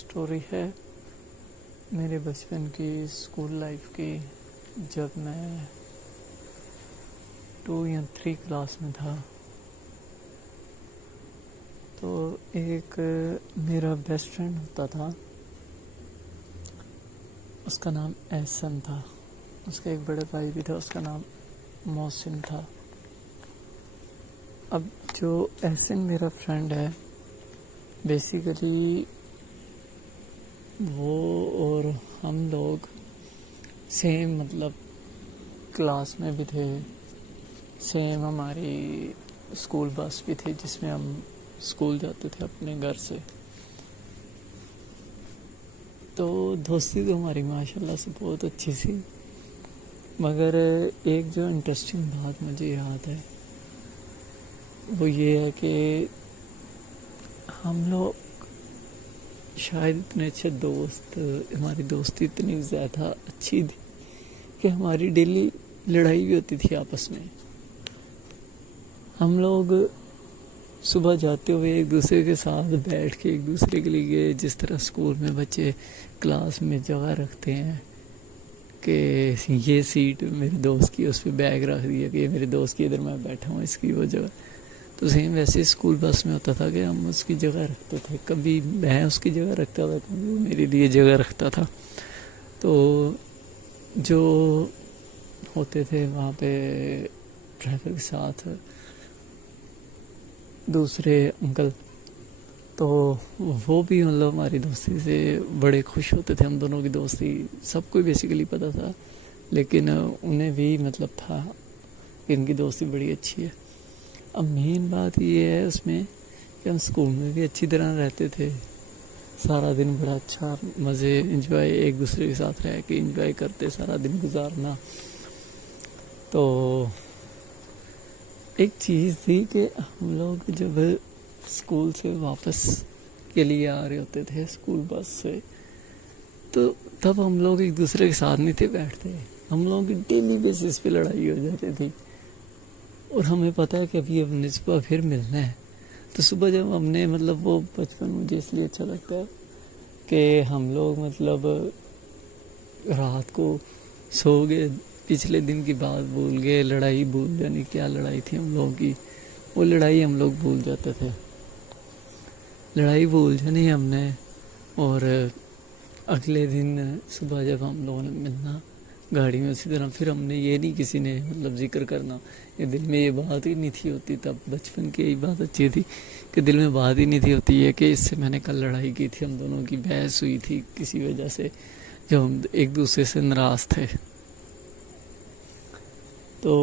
Story ہے میرے بچپن کی، اسکول لائف کی، جب میں 2 یا 3 کلاس میں تھا۔ تو ایک میرا بیسٹ فرینڈ ہوتا تھا، اس کا نام احسن تھا۔ اس کا ایک بڑا بھائی بھی تھا، اس کا نام محسن تھا۔ اب جو احسن میرا فرینڈ ہے، بیسیکلی وہ اور ہم لوگ سیم کلاس میں بھی تھے، سیم ہماری اسکول بس بھی تھی جس میں ہم اسکول جاتے تھے اپنے گھر سے۔ تو دوستی تو ہماری ماشاءاللہ سے بہت اچھی تھی، مگر ایک جو انٹرسٹنگ بات مجھے یاد ہے وہ یہ ہے کہ ہم لوگ شاید اتنے اچھے دوست، ہماری دوستی اتنی زیادہ اچھی تھی کہ ہماری ڈیلی لڑائی بھی ہوتی تھی آپس میں۔ ہم لوگ صبح جاتے ہوئے ایک دوسرے کے ساتھ بیٹھ کے ایک دوسرے کے لیے، جس طرح اسکول میں بچے کلاس میں جگہ رکھتے ہیں کہ یہ سیٹ میرے دوست کی، اس پہ بیگ رکھ دیا کہ یہ میرے دوست کی، ادھر میں بیٹھا ہوں، اس کی وہ جگہ۔ تو سیم ویسے اسکول بس میں ہوتا تھا کہ ہم اس کی جگہ رکھتے تھے، کبھی میں اس کی جگہ رکھتا تھا، کبھی وہ میرے لیے جگہ رکھتا تھا۔ تو جو ہوتے تھے وہاں پہ ڈرائیور کے ساتھ دوسرے انکل، تو وہ بھی ہماری دوستی سے بڑے خوش ہوتے تھے۔ ہم دونوں کی دوستی سب کو بیسیکلی پتہ تھا، لیکن انہیں بھی تھا کہ ان کی دوستی بڑی اچھی ہے۔ اب مین بات یہ ہے اس میں کہ ہم اسکول میں بھی اچھی طرح رہتے تھے، سارا دن بڑا اچھا مزے انجوائے ایک دوسرے کے ساتھ رہ کے انجوائے کرتے سارا دن گزارنا۔ تو ایک چیز تھی کہ ہم لوگ جب اسکول سے واپس کے لیے آ رہے ہوتے تھے اسکول بس سے، تو تب ہم لوگ ایک دوسرے کے ساتھ نہیں تھے بیٹھتے، ہم لوگوں کی ڈیلی بیسس پہ لڑائی ہو جاتی تھی۔ اور ہمیں پتہ ہے کہ ابھی ہم نے صبح پھر ملنا ہے، تو صبح جب ہم نے وہ بچپن مجھے اس لیے اچھا لگتا ہے کہ ہم لوگ رات کو سو گئے، پچھلے دن کی بات بھول گئے، لڑائی بھول جانی، کیا لڑائی تھی ہم لوگوں کی، وہ لڑائی ہم لوگ بھول جاتے تھے، لڑائی بھول جانی ہم نے۔ اور اگلے دن صبح جب ہم لوگوں نے ملنا گاڑی میں، اسی طرح پھر ہم نے یہ نہیں کسی نے ذکر کرنا، یہ دل میں یہ بات ہی نہیں تھی ہوتی، تب بچپن کی یہی بات اچھی تھی کہ دل میں بات ہی نہیں تھی ہوتی ہے کہ اس سے میں نے کل لڑائی کی تھی، ہم دونوں کی بحث ہوئی تھی کسی وجہ سے، جب ہم ایک دوسرے سے ناراض تھے۔ تو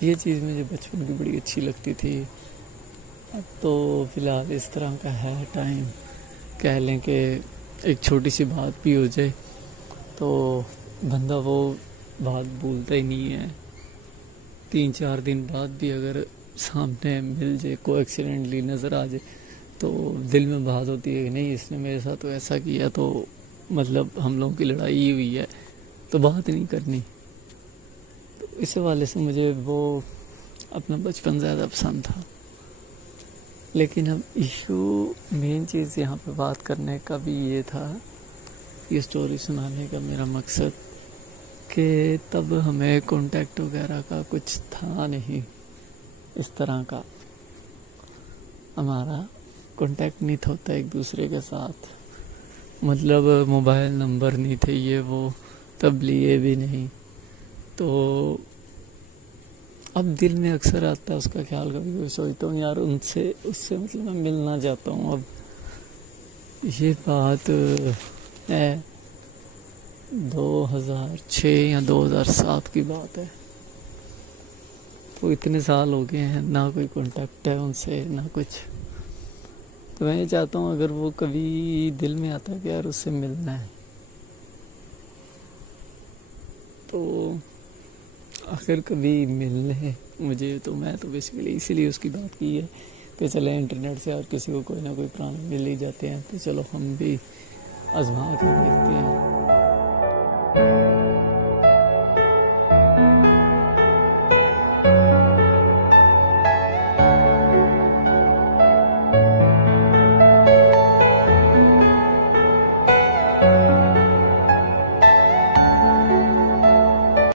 یہ چیز مجھے بچپن کی بڑی اچھی لگتی تھی۔ اب تو فی الحال اس طرح کا ہے ٹائم، کہہ لیں کہ ایک چھوٹی سی بات بھی ہو جائے تو بندہ وہ بات بھولتا ہی نہیں ہے، 3-4 دن بعد بھی اگر سامنے مل جائے، کوئی ایکسیڈنٹلی نظر آ جائے، تو دل میں بات ہوتی ہے کہ نہیں اس نے میرے ساتھ تو ایسا کیا، تو ہم لوگوں کی لڑائی ہوئی ہے، تو بات نہیں کرنی۔ تو اس حوالے سے مجھے وہ اپنا بچپن زیادہ پسند تھا۔ لیکن اب ایشو، مین چیز یہاں پہ بات کرنے کا بھی یہ تھا، یہ سٹوری سنانے کا میرا مقصد کہ تب ہمیں کانٹیکٹ وغیرہ کا کچھ تھا نہیں، اس طرح کا ہمارا کانٹیکٹ نہیں ہوتا ایک دوسرے کے ساتھ، موبائل نمبر نہیں تھے، یہ وہ تب لیے بھی نہیں۔ تو اب دل میں اکثر آتا ہے اس کا خیال، کبھی کبھی سوچتا ہوں یار اس سے میں ملنا چاہتا ہوں۔ اب یہ بات ہے 2006 یا 2007 کی بات ہے، تو اتنے سال ہو گئے ہیں، نہ کوئی کانٹیکٹ ہے ان سے، نہ کچھ۔ تو میں یہ چاہتا ہوں اگر وہ کبھی دل میں آتا ہے کہ یار اس سے ملنا ہے، تو اگر کبھی ملنے مجھے، تو میں تو بیسیکلی اسی لیے اس کی بات کی ہے کہ چلیں انٹرنیٹ سے اور کسی کو کوئی نہ کوئی پرانے مل ہی جاتے ہیں، تو چلو ہم بھی آزما کے دیکھتے ہیں۔